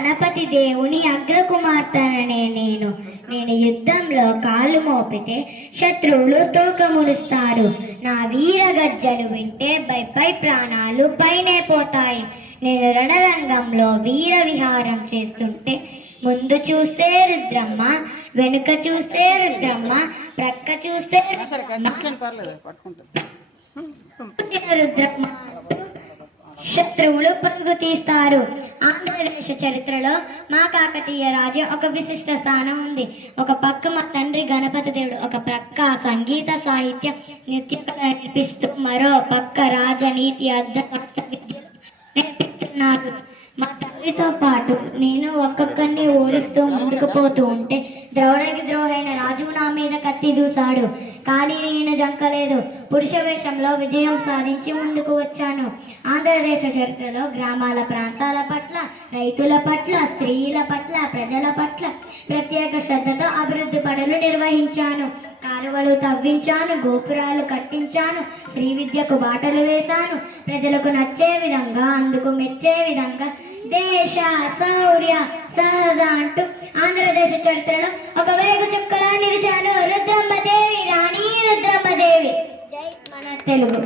గణపతి దేవుని అగ్రకుమార్తెననే నేను యుద్ధంలో కాలు మోపితే శత్రువులు తోక ముడుస్తారు. నా వీర గర్జలు వింటే పై ప్రాణాలు పైనే పోతాయి. నేను రణరంగంలో వీర విహారం చేస్తుంటే ముందు చూస్తే రుద్రమ్మ, వెనుక చూస్తే రుద్రమ్మ, ప్రక్క చూస్తే రుద్రమ్మ శత్రువులు పరుగు తీస్తారు. ఆంధ్రదేశ చరిత్రలో మా కాకతీయ రాజ్యం ఒక విశిష్ట స్థానం ఉంది. ఒక పక్క మా తండ్రి గణపతి దేవుడు, ఒక ప్రక్క సంగీత సాహిత్య నృత్య నేర్పిస్తూ మరో పక్క రాజనీతి అర్థశాస్త్ర విద్యలు నేర్పిస్తున్నారు. మా తండ్రితో పాటు నేను ఒక్కొక్కరిని ఓడిస్తూ ముందుకు పోతూ ఉంటే ద్రోణకి ద్రోహైన రాజు నా మీద కత్తి దూశాడు. కానీ నేను జంకలేదు. పురుష వేషంలో విజయం సాధించి ముందుకు వచ్చాను. ఆంధ్రదేశ చరిత్రలో గ్రామాల ప్రాంతాల పట్ల, రైతుల పట్ల, స్త్రీల పట్ల, ప్రజల పట్ల ప్రత్యేక శ్రద్ధతో అభివృద్ధి పనులు నిర్వహించాను. కాలువలు తవ్వించాను, గోపురాలు కట్టించాను, శ్రీ విద్యకు బాటలు వేశాను. ప్రజలకు నచ్చే విధంగా, అందుకు మెచ్చే విధంగా దేశ శౌర్య సహజ అంటూ ఆంధ్రదేశ చరిత్రలో ఒక వేగు చుక్కలా నిలిచాను. రుద్రమ్మదేవి, రాణి రుద్రమ్మదేవి. జై మన తెలుగు.